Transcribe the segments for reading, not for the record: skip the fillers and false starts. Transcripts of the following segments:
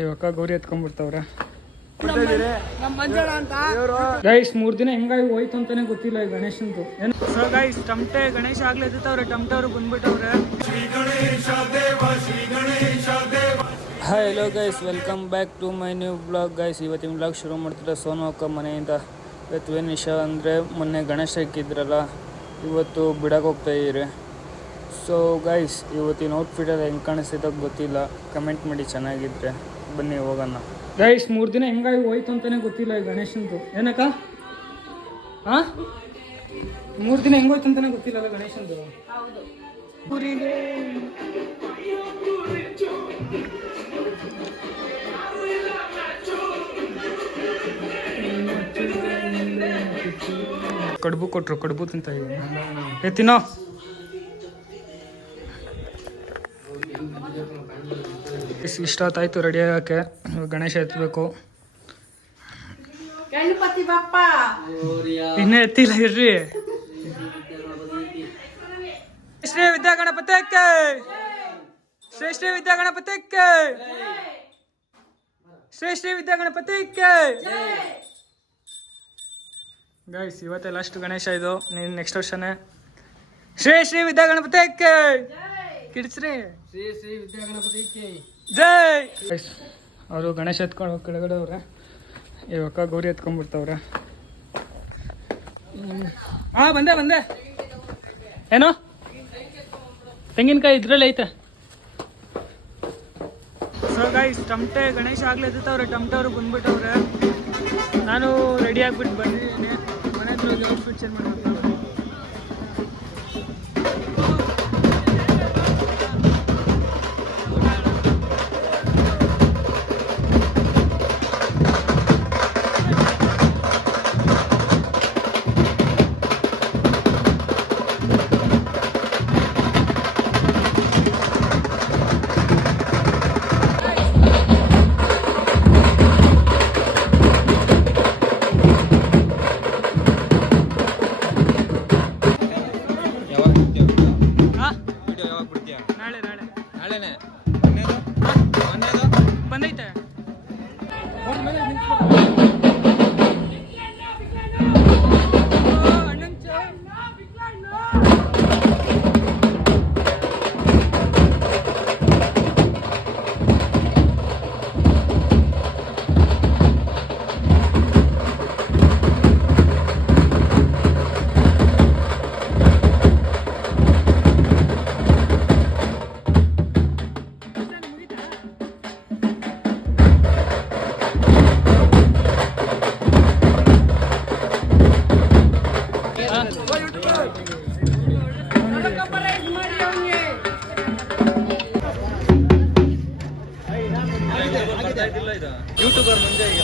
ಇವಾಗ ಗೌರಿ ಎತ್ಕೊಂಡ್ಬಿಡ್ತಾವ್ರೆ ಗೈಸ್ 3 ದಿನ ಹೆಂಗಾಗಿ ಹೋಯ್ತು ಅಂತಾನೆ ಗೊತ್ತಿಲ್ಲ ಈ ಗಣೇಶಂದು. ಸೊ ಗೈಸ್ ಟಮಟೆ ಗಣೇಶ ಆಗ್ಲೇ ಎತ್ತವ್ರೆ, ಟಮಟೆ ಅವ್ರು ಬಂದ್ಬಿಟ್ಟವ್ರೆ. Hi hello guys, welcome back to my new blog guys. ಇವತ್ತಿನ ಬ್ಲಾಗ್ ಶುರು ಮಾಡ್ತಿದ್ರೆ ಸೋನು ಅಕ್ಕ ಮನೆಯಿಂದ. ಇವತ್ತು ಏನು ವಿಷಯ ಅಂದರೆ, ಮೊನ್ನೆ ಗಣೇಶ ಇಕ್ಕಿದ್ರಲ್ಲ, ಇವತ್ತು ಬಿಡಕ್ಕೆ ಹೋಗ್ತಾಯಿದ್ದೀರಿ. ಸೊ ಗೈಸ್ ಇವತ್ತಿನ ಔಟ್ಫಿಟಲ್ಲಿ ಹೆಂಗೆ ಕಾಣಿಸ್ತೈತೋ ಗೊತ್ತಿಲ್ಲ, ಕಮೆಂಟ್ ಮಾಡಿ ಚೆನ್ನಾಗಿದ್ರೆ. ಬನ್ನಿ ಹೋಗೋಣ ಗೈಸ್. 3 ದಿನ ಹೆಂಗಾಗಿ ಹೋಯ್ತು ಅಂತಾನೆ ಗೊತ್ತಿಲ್ಲ ಈ ಗಣೇಶಂದು. ಏನಕ್ಕ? ಹಾಂ 3 ದಿನ ಹೆಂಗೋಯ್ತು ಅಂತಾನೆ ಗೊತ್ತಿಲ್ಲ ಗಣೇಶಂದು. ಕಡುಬು ಕೊಟ್ಟರು, ಕಡುಬು ತಿಂತ ಇದ್ದೀನಿ. ತಿನ್ನೋ. ಇಷ್ಟ ಆಯ್ತು ರೆಡಿ ಆಗಕ್ಕೆ. ಗಣೇಶ ಎತ್ತಬೇಕು. ಇನ್ನೂ ಎತ್ತಿಲ್ಲ, ಇರ್ರಿ. ಶ್ರೀ ವಿದ್ಯಾ ಗಣಪತಿಕ್ಕೆ, ಶ್ರೀ ಶ್ರೀ ವಿದ್ಯಾ ಗಣಪತಿಕ್ಕೆ, ಶ್ರೀ ಶ್ರೀ ವಿದ್ಯಾ ಗಣಪತಿಕ್ಕೆ. ಗೈಸ್ ಇವತ್ತೇ ಲಾಸ್ಟ್ ಗಣೇಶ ಇದು, ನೀನು ನೆಕ್ಸ್ಟ್ ವರ್ಷನೇ. ಶ್ರೀ ಶ್ರೀ ವಿದ್ಯಾ ಗಣಪತಿಕ್ಕೆ ಕಿಡ್ಸ್ರಿ, ಶ್ರೀ ಶ್ರೀ ವಿದ್ಯಾ ಗಣಪತಿಕ್ಕೆ ಜೈ. ಗೈಸ್ ಅವರು ಗಣೇಶ ಎತ್ಕೊಂಡು ಕೆಳಗಡೆ ಅವ್ರೆ. ಇವಾಗ ಗೌರಿ ಎತ್ಕೊಂಡ್ಬಿಡ್ತಾವ್ರೆ. ಹಾಂ ಬಂದೆ. ಏನೋ ತೆಂಗಿನಕಾಯಿ ಇದ್ರಲ್ಲಿ ಐತೆ. ಸೊ ಗೈಸ್ ಟಮಟೆ ಗಣೇಶ ಆಗ್ಲೇ ಎತ್ತವ್ರೆ, ಟಮಟೆ ಅವರು ಬಂದ್ಬಿಟ್ಟವ್ರೆ. ನಾನು ರೆಡಿ ಆಗಿಬಿಟ್ಟು ಬಂದಿದ್ದೀನಿ. ಮನೆ ಹತ್ರ ಹೋಗಿ ಔಟ್ಫಿಟ್ ಚೇಂಜ್ ಮಾಡ್ಬೇಕು. ಬಂದೈತೆ ಯೂಟ್ಯೂಬರ್ ಮುಂದೆ ಈಗ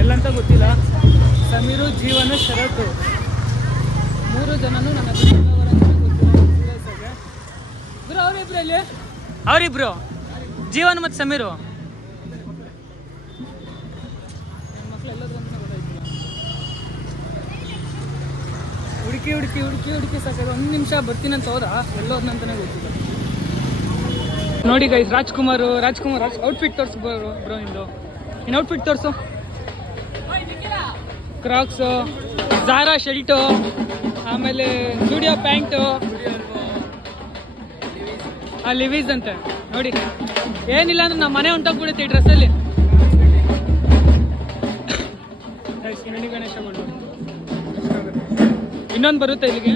ಎಲ್ಲಂತ ಗೊತ್ತಿಲ್ಲ. ಸಮೀರು, ಜೀವನ, ಶರತ್ತು 3 ಜನನು ನನ್ನ ಗೊತ್ತಿಲ್ಲ. ಅವರಿಬ್ರು ಜೀವನ್ ಮತ್ತು ಸಮೀರು ಮಕ್ಳು ಎಲ್ಲರೂ ಅಂತ ಗೊತ್ತಾಯ್ತಿಲ್ಲ. ಹುಡುಕಿ ಸಾಕಾಗ 1 ನಿಮಿಷ ಬರ್ತೀನಿ ಅಂತ ಹೋದ, ಎಲ್ಲೋದ್ನಂತಾನೆ ಗೊತ್ತಿಲ್ಲ. ನೋಡಿ ಗೈಸ್, ರಾಜ್ಕುಮಾರ್ ಔಟ್ಫಿಟ್ ತೋರಿಸು ಬ್ರೋ. ಇನ್ನು ಔಟ್ಫಿಟ್ ತೋರಿಸು. ಕ್ರಾಕ್ಸು, ಝಾರಾ ಶರ್ಟು, ಆಮೇಲೆ ಜೂಡಿಯೋ ಪ್ಯಾಂಟು, ಲಿವೀಸ್ ಅಂತೆ. ನೋಡಿ ಏನಿಲ್ಲ ಅಂದ್ರೆ ನಮ್ಮ ಮನೆ ಹೊಂಟೋಗ್ಬಿಡುತ್ತೆ ಈ ಡ್ರೆಸ್ಸಲ್ಲಿ. ಗಣೇಶಗಳು ಇನ್ನೊಂದು ಬರುತ್ತೆ ಇಲ್ಲಿಗೆ.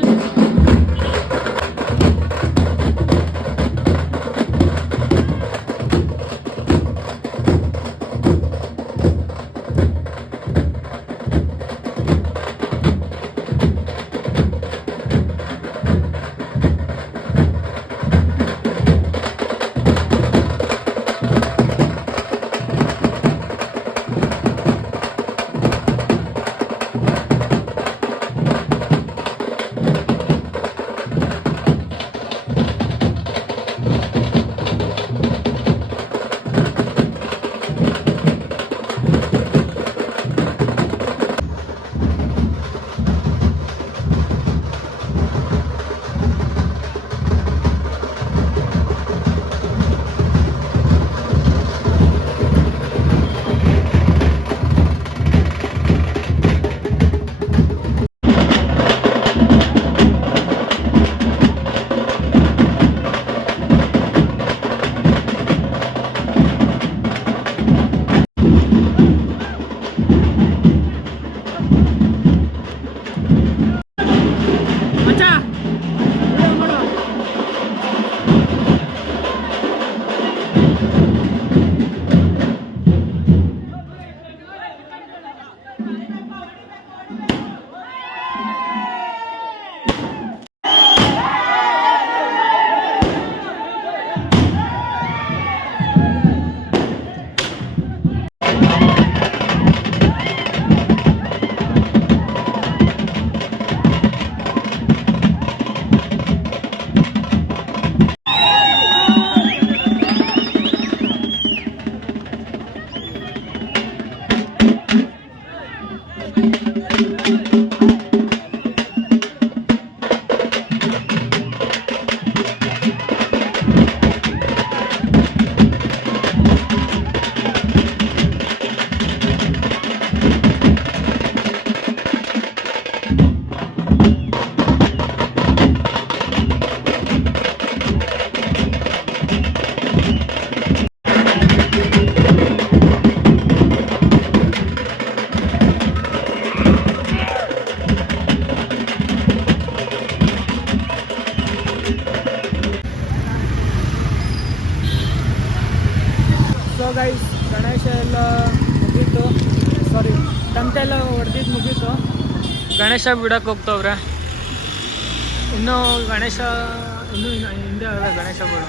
ಸೊ ಗೈಸ್ ಗಣೇಶ ಎಲ್ಲ ಮುಗೀತು, ಸಾರಿ ತಂಟೆ ಎಲ್ಲ ಹೊಡೆದಿದ್ದು ಮುಗೀತು. ಗಣೇಶ ಬಿಡಕ್ಕೆ ಹೋಗ್ತವ್ರೆ. ಇನ್ನೂ ಗಣೇಶ ಇನ್ನೂ ಹಿಂದೆ ಅಲ್ಲ ಗಣೇಶ ಬಿಡು.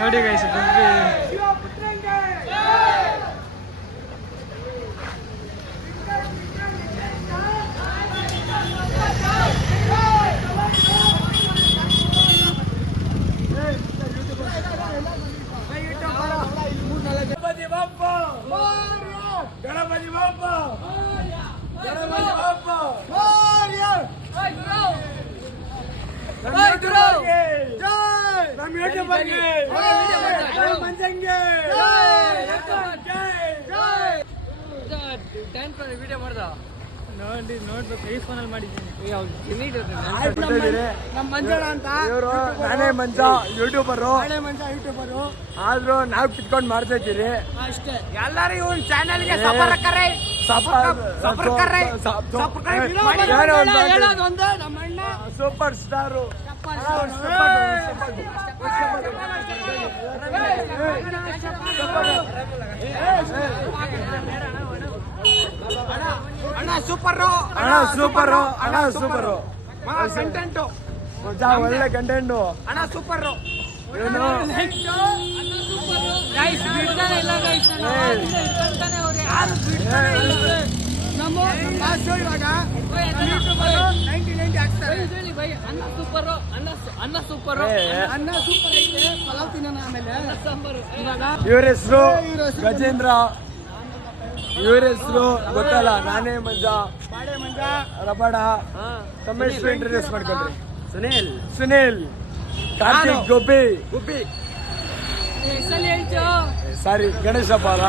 ನೋಡಿ ಗೈಸ್ ಬಂದ್ವಿ. ಗಣಪತಿ ಬಪ್ಪ ಗಣಪತಿ ಬಪ್ಪ ಗಣಪತಿ ಬಪ್ಪ ನಮ್ಮ ಯೂಟ್ಯೂಬರ್ಗೆ ಮಂಜಂಗೆ ವಿಡಿಯೋ ಮಾಡ್ದ ನೋಡ್ಬೇಕು. ಈ ಫೋನಲ್ಲಿ ಮಾಡಿದ್ದೀನಿ. ನಮ್ಮ ಮಂಜಣ್ಣ ಅಂತ ಇವರು. ನಾನೇ ಮಂಜ ಯೂಟ್ಯೂಬರು, ಆದ್ರೂ ನಾವು ಕಿತ್ಕೊಂಡು ಮಾಡ್ತಾ ಇದ್ದೀರಿ ಅಷ್ಟೇ. ಎಲ್ಲರೂ ಇವ್ರ ಚಾನೆಲ್ಗೆ ಸೂಪರ್ ಸ್ಟಾರು ಅಣ್ಣ ಸೂಪರು ಅಣ್ಣ ಸೂಪರು ಅಣ್ಣ ಸೂಪರು ಕಂಟೆಂಟು ಒಳ್ಳೆ ಕಂಟೆಂಟು ಅಣ್ಣ ಸೂಪರು. ಇವನು ಇವಾಗ 90 ಹಾಕ್ತಾರೆ. ಅನ್ನ ಸೂಪರು ಅನ್ನ ಸೂಪರ್ ಐತೆ. ಪಲಾವ್ ತಿನ್ನೋಣ ಆಮೇಲೆ ಸಾಂಬಾರು. ಇವಾಗ ಇವ್ರ ಹೆಸರು ಗಜೇಂದ್ರ, ಇವ್ರ ಹೆಸರು ಗೊತ್ತಲ್ಲ, ನಾನೇ ಮಂಜ, ಬಾಡೆ ಮಂಜ, ರಬಡ. ತಮ್ಮ ಹೆಸರು ಇಂಟ್ರೊಡ್ಯೂಸ್ ಮಾಡ್ಕೊಂಡ್ರಿ. ಸುನೀಲ್, ಕಾರ್ತಿಕ್, ಗುಬ್ಬಿ. ಸಾರಿ ಗಣೇಶ ಬಾರ,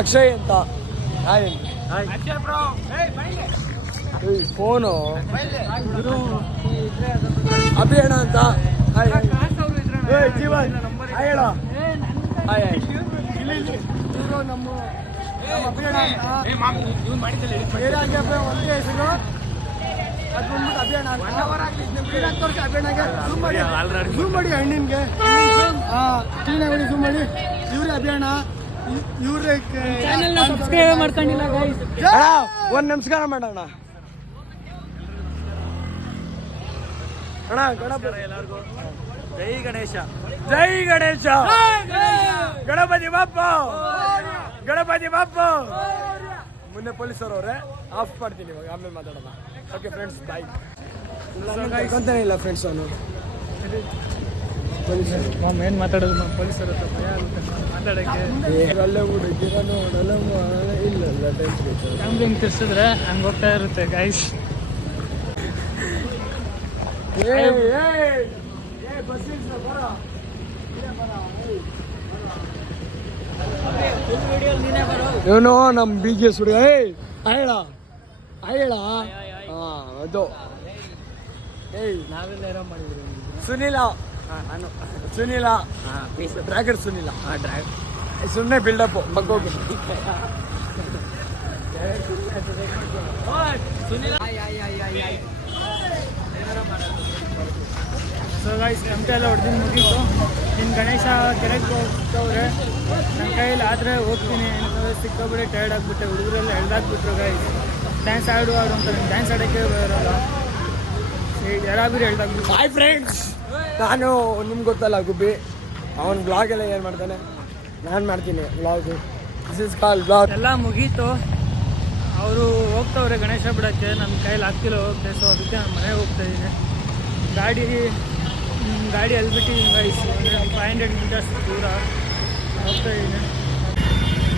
ಅಕ್ಷಯ್ ಅಂತ. ಹಾಯ್ ಫೋನು ಅಭಿಯಣ್ಣ ಅಂತ. ಹಾಯ್ ಜೀವನ್ ಹಾಯ್ ಹೇಳ. ಹಾಯ್ ಇವರು ನಮ್ಮ ಅಭಿಯಾನ ಅಂತ ಒಂದೇ ಹೆಸರು. ಅದು ಬಂದ್ಬಿಟ್ಟು ಅಭಿಯಾನ ಅಂತ. ಅಭಿಯಾನಗೆ ಝೂಮ್ ಮಾಡಿ ಹಣ್ಣಿನ್ಗೆ ಕ್ಲೀನಾಗಿ ಝೂಮ್ ಮಾಡಿ. ಇವ್ರೆ ಅಭಿಯಾನ, ಇವ್ರೆ ಸಬ್ಸ್ಕ್ರೈಬ್ ಮಾಡ್ಕೊಂಡಿಲ್ಲ ಗೈಸ್. ಒಂದ್ ನಮಸ್ಕಾರ ಮಾಡೋಣ ಅಣ್ಣ. ಎಲ್ಲರಿಗೂ ಜೈ ಗಣೇಶ, ಜೈ ಗಣೇಶ, ಗಣಪತಿ ಬಪ್ಪ, ಗಣಪತಿ ಬಪ್ಪ. ಮುಂದೆ ಪೊಲೀಸರು ಅವ್ರೆ, ಆಫ್ ಮಾಡ್ತೀನಿ ಇವಾಗ, ಆಮೇಲೆ ಮಾತಾಡೋಣ. ಓಕೆ ಫ್ರೆಂಡ್ಸ್, ಬಾಯ್. ಅಂತಾನೆ ಇಲ್ಲ ಫ್ರೆಂಡ್ಸ್, ಅವನು ಮಾಮ್ ಏನು ಮಾತಾಡೋದು ಪೊಲೀಸರ ಹತ್ರ ಭಯ ಆಗುತ್ತೆ ಮಾತಾಡೋಕ್ಕೆ. ಅಲ್ಲೇ ಹುಡುಗಿರ ನೋಡಲ್ಲ ಇಲ್ಲ ಕ್ಯಾಮ್ರಾ ಹಿಂಗೆ ತಿರ್ಸಿದ್ರೆ ಹಂಗೆ ಹೋಗ್ತಾ ಇರುತ್ತೆ ಗೈಸ್. ಇವನು ನಮ್ಮ ಬೀಜ ಸುಡಿ. ಹೇಳ ಅದು ನಾವೆಲ್ಲ ಏನೋ ಮಾಡಿದ್ರಿ. ಸುನೀಲ, ನಾನು ಸುನೀಲ ಡ್ರ್ಯಾಗನ್ ಸುನೀಲ. ಸುಮ್ಮನೆ ಬಿಲ್ಡಪ್ ಮಗ್ಗೋಗಿ. ಸೊ ಗೈಸ್ ನಮ್ಗೆ ಎಲ್ಲ ಹೊಡೆದು ಮುಗೀತು. ಇನ್ನು ಗಣೇಶ ಕೆರೆಗೆ ಹೋಗ್ತವ್ರೆ. ನನ್ನ ಕೈಯಲ್ಲಿ ಆದರೆ ಹೋಗ್ತೀನಿ. ಸಿಕ್ಕಾಬಿಟ್ಟೆ ಟೈರ್ಡ್ ಆಗಿಬಿಟ್ಟೆ. ಹುಡುಗರೆಲ್ಲ ಎಳ್ದಾಕ್ಬಿಟ್ರು ಗೈಸ್. ಡ್ಯಾನ್ಸ್ ಆಡು ಅಂತ ಡ್ಯಾನ್ಸ್ ಆಡೋಕ್ಕೆ ಬರೋಲ್ಲ. ಯಾರಾದ್ರೂ ಎಳ್ದಾಕ್ಬಿಟ್ಟು. ಹಾಯ್ ಫ್ರೆಂಡ್ಸ್, ನಾನು ನಿಮ್ಗೆ ಗೊತ್ತಲ್ಲ ಗುಬ್ಬಿ, ಅವನ ಬ್ಲಾಗ್ ಎಲ್ಲ ಏನು ಮಾಡ್ತಾನೆ, ನಾನು ಮಾಡ್ತೀನಿ blog. This is call blog. ಎಲ್ಲ ಮುಗೀತು. ಅವರು ಹೋಗ್ತವ್ರೆ ಗಣೇಶ ಬಿಡೋಕ್ಕೆ. ನನ್ನ ಕೈಯಲ್ಲಿ ಆಗ್ತಿಲ್ಲ ಹೋಗುತ್ತೆ. ಸೊ ಅದಕ್ಕೆ ನಾನು ಮನೆಗೆ ಹೋಗ್ತಾ ಇದ್ದೀನಿ. ಗಾಡಿ ಅಲ್ಬಿಟ್ಟಿದ್ದೀನಿ ಗೈಸ್. 500 ಮೀಟರ್ಸ್ ದೂರ ಹೋಗ್ತಾ ಇದ್ದೀನಿ.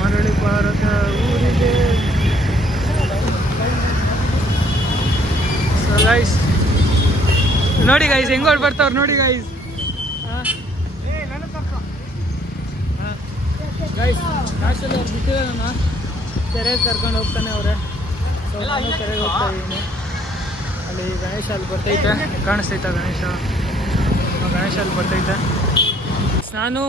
ಮರಳಿ ಭಾರತ ಊರಿಗೆ. ಸೊ ಗೈಸ್ ನೋಡಿ ಗೈಸ್ ಹೆಂಗೆ ಹೊಡ್ ಬರ್ತಾವ್ರು ನೋಡಿ ಗೈಸ್. ಗೈಸ್ ಲಾಸ್ಟಲ್ಲಿ ಅವ್ರು ಬಿಟ್ಟಿದೆ ನನ್ನ ಕೆರೆಗೆ ಕರ್ಕೊಂಡು ಹೋಗ್ತಾನೆ ಅವರೇ. ಸೊ ನಾನು ಕೆರೆಗೆ ಹೋಗ್ತಾ ಇದ್ದೀನಿ. ಅಲ್ಲಿ ಗಣೇಶ ಅಲ್ಲಿ ಬರ್ತೈತೆ, ಕಾಣಿಸ್ತೈತೆ ಗಣೇಶ ಅಲ್ಲಿ ಬರ್ತೈತೆ. ನಾನು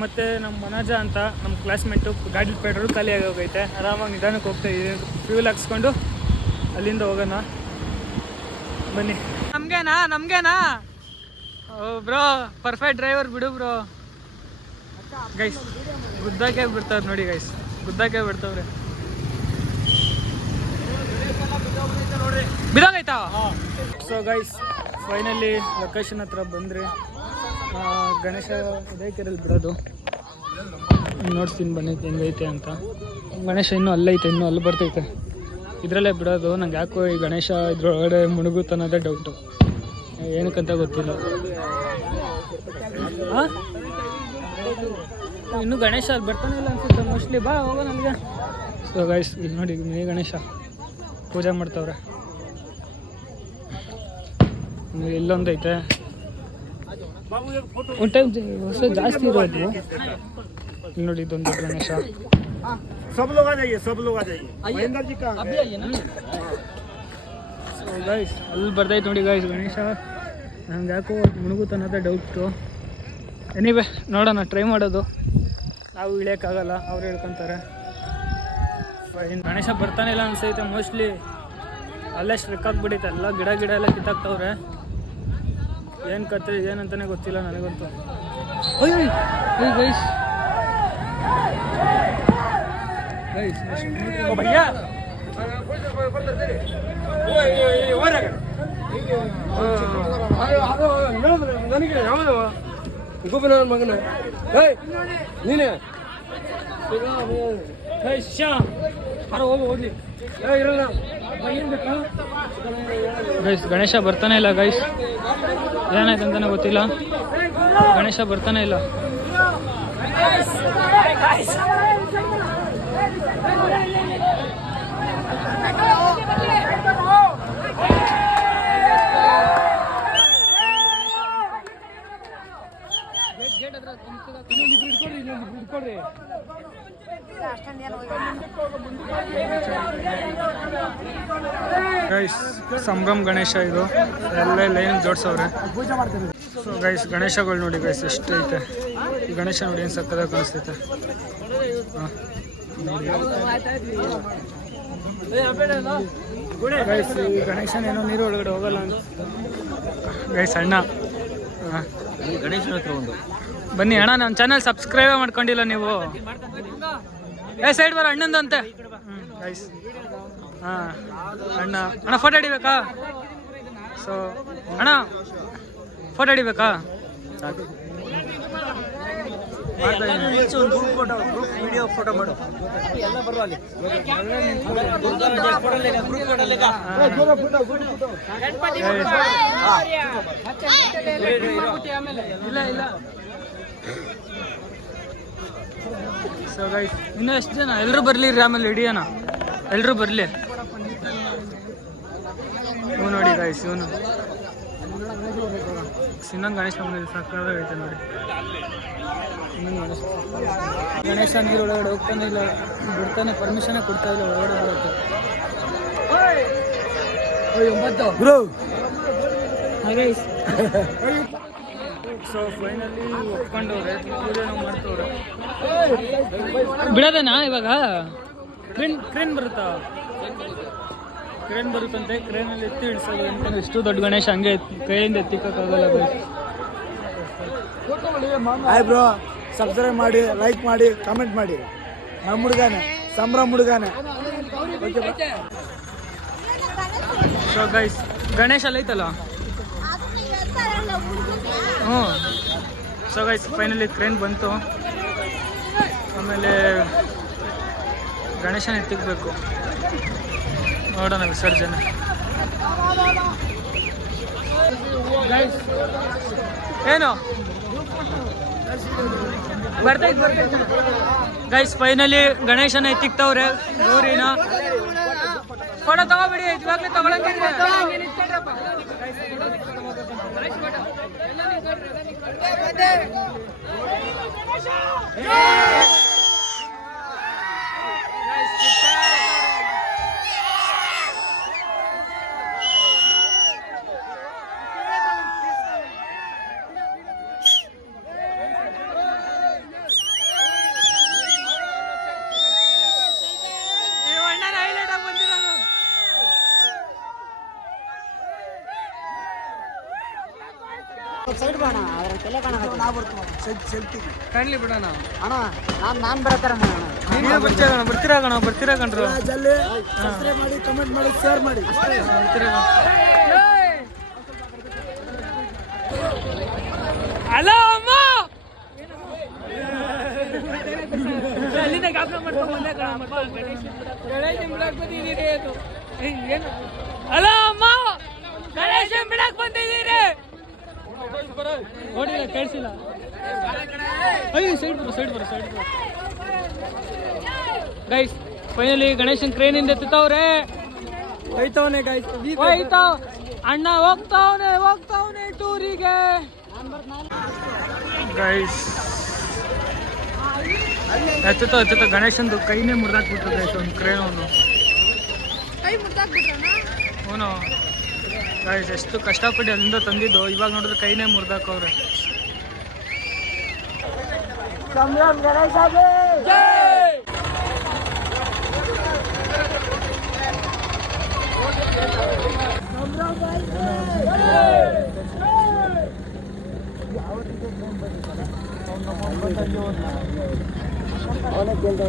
ಮತ್ತು ನಮ್ಮ ಮನೋಜ ಅಂತ ನಮ್ಮ ಕ್ಲಾಸ್ಮೇಟು ಗಾಡಿ ಪೆಟ್ರೋಲ್ ಖಾಲಿ ಆಗಿ ಹೋಗೈತೆ. ಆರಾಮಾಗಿ ನಿಧಾನಕ್ಕೆ ಹೋಗ್ತಾ ಇದ್ದೀನಿ. ಫ್ಯೂಲ್ ಹಾಕ್ಸ್ಕೊಂಡು ಅಲ್ಲಿಂದ ಹೋಗೋಣ ಬನ್ನಿ. ನಮಗೇನಾ ಬ್ರೋ ಪರ್ಫೆಕ್ಟ್ ಡ್ರೈವರ್ ಬಿಡು ಬ್ರೋ. ಗೈಸ್ ಗುದ್ದಾಕೆ ಬಿಡ್ತಾವ್ರೆ ನೋಡಿ ಗೈಸ್, ಗುದ್ದಾಕೆ ಬಿಡ್ತಾವ್ರೆ. ಬಿದೋಗೈತಾ? ಸೊ ಗೈಸ್ ಫೈನಲಿ ಲೊಕೇಶನ್ ಹತ್ರ ಬಂದರೆ ಗಣೇಶ ಇದೇ ಕೆರೆಯಲ್ಲಿ ಬಿಡೋದು. ನೋಡ್ತೀನಿ ಬನ್ನಿ ಹೆಂಗೈತೆ ಅಂತ. ಗಣೇಶ ಇನ್ನೂ ಅಲ್ಲೈತೆ, ಇನ್ನೂ ಅಲ್ಲಿ ಬರ್ತೈತೆ. ಇದರಲ್ಲೇ ಬಿಡೋದು. ನಂಗೆ ಯಾಕೋ ಈ ಗಣೇಶ ಇದ್ರೊಳಗಡೆ ಮುಳುಗುತ್ತ ಅನ್ನೋದೇ ಡೌಟು, ಏನಕ್ಕಂತ ಗೊತ್ತಿಲ್ಲ. ಹಾಂ ಇನ್ನೂ ಗಣೇಶ ಅಲ್ಲಿ ಬರ್ತಾನೆ ಇಲ್ಲ ಅನ್ಸುತ್ತೆ ಮೋಸ್ಟ್ಲಿ. ಬಾ ಹೋಗೋ ನನಗೆ. ಸೊ ಗೈಸ್ ಇಲ್ಲಿ ನೋಡಿ ಮಿನಿ ಗಣೇಶ ಪೂಜೆ ಮಾಡ್ತವ್ರೆ. ಇಲ್ಲೊಂದೈತೆ ಒಂದು ಟೈಮ್ ಹೊಸ ಜಾಸ್ತಿ ಇರೋದು. ಇಲ್ಲಿ ನೋಡಿ ಇದೊಂದು ಗಣೇಶ. सब लोग आ जाइए, सब लोग आ जाइए। महेंद्र जी का ಅಭಿ ಆಯ್ಯೇ ನಾ? ಸೊ ಗೈಸ್ ಅಲ್ಲಿ ಬರ್ತೈತೆ ನೋಡಿ ಗೈಸ್ ಗಣೇಶ. ನಂಗೆ ಯಾಕೋ ಮುಳುಗುತ್ತ ಅನ್ನೋದೇ ಡೌಟು. ಎನಿವೆ ನೋಡೋಣ, ಟ್ರೈ ಮಾಡೋದು. ನಾವು ಇಳಿಯೋಕ್ಕಾಗಲ್ಲ, ಅವ್ರು ಹೇಳ್ಕೊತಾರೆ. ಗಣೇಶ ಬರ್ತಾನೆ ಇಲ್ಲ ಅನ್ಸೈತೆ ಮೋಸ್ಟ್ಲಿ. ಅಲ್ಲೇ ಸ್ಟ್ರಿಕ್ ಆಗಿಬಿಟ್ಟೈತೆ, ಎಲ್ಲ ಗಿಡ ಎಲ್ಲ ಕಿತ್ತಾಕ್ತವ್ರೆ. ಏನು ಕತೆ ಏನಂತಾನೆ ಗೊತ್ತಿಲ್ಲ ನನಗಂತೂ. ಅಯ್ಯೋ ಗೈಸ್ ಗೈಸ್ ಭಯ್ಯ ನನಗೆ ಯಾವುದು ಗೋಪಿನ ಮಗನ ನೀನೇ ಹೋಗ್ಲಿ ಇರೋಣ. ಗೈಸ್ ಗಣೇಶ ಬರ್ತಾನೆ ಇಲ್ಲ ಗೈಸ್, ಏನಾಯ್ತು ಅಂತಾನೆ ಗೊತ್ತಿಲ್ಲ. ಗಣೇಶ ಬರ್ತಾನೆ ಇಲ್ಲ. ಗೈಸ್ ಸಂಭ್ರಮ್ ಗಣೇಶ ಇದು, ಎಲ್ಲ ಲೈನ್ ಜೋಡ್ಸವ್ರೆ. ಸೊ ಗೈಸ್ ಗಣೇಶಗಳು ನೋಡಿ ಗೈಸ್ ಎಷ್ಟೈತೆ. ಈ ಗಣೇಶ ನೋಡಿ ಏನು ಸಕ್ಕದಾಗಿ ಕಾಣಿಸ್ತೈತೆ. ಗೈಸ್ ಈ ಗಣೇಶನ ಏನೋ ನೀರು ಒಳಗಡೆ ಹೋಗಲ್ಲ ಅಂತ ಗೈಸ್. ಅಣ್ಣ ಗಣೇಶನ ಹತ್ರ ಒಂದು ಬನ್ನಿ ಅಣ್ಣ, ನಮ್ಮ ಚಾನಲ್ ಸಬ್ಸ್ಕ್ರೈಬೇ ಮಾಡ್ಕೊಂಡಿಲ್ಲ ನೀವು. ಸೈಡ್ ಬರೋ ಅಣ್ಣಂದಂತೆ ಗೈಸ್. ಹಾಂ ಅಣ್ಣ ಫೋಟೋ ಹಿಡಿಬೇಕಾ? ಸೊ ಅಣ್ಣ ಫೋಟೋ ಹಿಡಿಬೇಕಾ? ವಿಡಿಯೋ ಫೋಟೋ ಮಾಡು ಎಲ್ಲ ಬರುವ ಅಲ್ಲಿ. ಇಲ್ಲ ಸೊ ಗೈಸ್ ಇನ್ನೂ ಎಷ್ಟು ಜನ? ಎಲ್ಲರೂ ಬರಲಿ ರೀ, ಆಮೇಲೆ ಹಿಡಿಯೋಣ. ಎಲ್ಲರೂ ಬರಲಿ. ಇವ್ ನೋಡಿ ಗೈಸ್, ಇವನು ಇನ್ನೊಂದು ಗಣೇಶ ಮನೇಲಿ ಸಕ್ಕದಾಗೈತೆ ನೋಡಿ. ಗಣೇಶ ನೀರು ಒಳಗಡೆ ಹೋಗ್ತಾನೆ ಇಲ್ಲ, ಬಿಡ್ತಾನೆ, ಪರ್ಮಿಷನ್ ಕೊಡ್ತಾ ಇಲ್ಲ ಒಳಗಡೆ ಬರುತ್ತೆ. ಬ್ರೋ ಸೊ ಫೈನಲಿ ಒಪ್ಕೊಂಡವ್ರೆ, ಪೂಜೆನೂ ಮಾಡ್ತವ್ರೆ. ಬಿಡೋದೇನಾ ಇವಾಗ? ಕ್ರೇನ್ ಬರುತ್ತಾ? ಕ್ರೇನ್ ಬರುತ್ತಂತೆ, ಕ್ರೇನಲ್ಲಿ ಎತ್ತಿ ಇಳಿಸೋದು. ಯಾಕಂದ್ರೆ ಇಷ್ಟು ದೊಡ್ಡ ಗಣೇಶ ಹಂಗೆ ಕೈಯಿಂದ ಎತ್ತಿಕ್ಕಾಗಲ್ಲ. ಹಾಯ್ ಬ್ರೋ, ಸಬ್ಸ್ಕ್ರೈಬ್ ಮಾಡಿ, ಲೈಕ್ ಮಾಡಿ, ಕಮೆಂಟ್ ಮಾಡಿ. ನಮ್ಮ ಹುಡುಗಾನೆ, ಸಂಭ್ರಮ್ ಹುಡುಗಾನೆ. ಸೊ ಗೈಸ್ ಗಣೇಶ ಅಲ್ಲಿ ಐತಲ್ಲ. ಹ್ಞೂ ಸೊ ಗೈಸ್ ಫೈನಲಿ ಕ್ರೇನ್ ಬಂತು. ಆಮೇಲೆ ಗಣೇಶನ ಎತ್ತಿಕ್ಬೇಕು. ನೋಡೋಣ ವಿಸರ್ಜನೆ. ಗೈಸ್ ಏನು ಬರ್ತೈತೆ ಗೈಸ್, ಫೈನಲಿ ಗಣೇಶನ ಎತ್ತಿಕ್ತವ್ರೆ. ಊರಿನ ಫೋಟೋ ತಗೋಬಿಡಿ, ಇವಾಗಲೇ ತಗೊಳಂಗಿದ್ರೆ. ಸೈಡ್ ಬಾಣ ಅದ್ರ ತಲೆ ಕಾಣ್ಲಿ ಬಿಡೋಣ ಅಣ್ಣ ನಾನು ಬರತ್ತಾರ ನೀವೇ ಬರ್ತೀರಾ ಕಣ್ರು ಜಲ್ದಿ ಸಬ್ಸ್ಕ್ರೈಬ್ ಮಾಡಿ ಕಮೆಂಟ್ ಮಾಡಿ ಶೇರ್ ಮಾಡಿ ಹಲೋ ಅಮ್ಮ ಅಲ್ಲಿಂದ ಗಾಬರಿ ಮಾಡ್ಕೊಂಡು ಬಂದೆ ಹಲೋ ಅಮ್ಮ ಗಣೇಶ ಬಿಡಕ್ ಬಂದಿದ್ದೀರಿ ನೋಡಿಲ್ಲ ಕೇಳಿಸಿಲ್ಲ ಅಯ್ಯೋ ಸೈಡ್ ಬರೋ ಗೈಸ್ ಫೈನಲಿ ಗಣೇಶನ್ ಕ್ರೇನಿಂದ ಎತ್ತವ್ರೆ ಹೋಯ್ತವನೆ ಗಾಯ್ಸ್ ಹೋಯ್ತಾವ್ ಅಣ್ಣ ಹೋಗ್ತಾವನೆ ಟೂರಿಗೆ ಗೈಸ್ ಎತ್ತುತ್ತ ಗಣೇಶಂದು ಕೈನೇ ಮುರಿದಾಕ್ಬಿಟ್ರು ಗೈಸ್ ಒಂದು ಕ್ರೇನ್ ಅವನು ಅವನು ಗೈಸ್ ಎಷ್ಟು ಕಷ್ಟಪಟ್ಟು ಅಲ್ಲಿಂದ ತಂದಿದ್ದು ಇವಾಗ ನೋಡಿದ್ರೆ ಕೈನೇ ಮುರಿದಾಕವ್ರೆ ಸಂಭ್ರಮ್ ಗಣೇಶ ಅವನೇ ಕೇಳ್ತಾ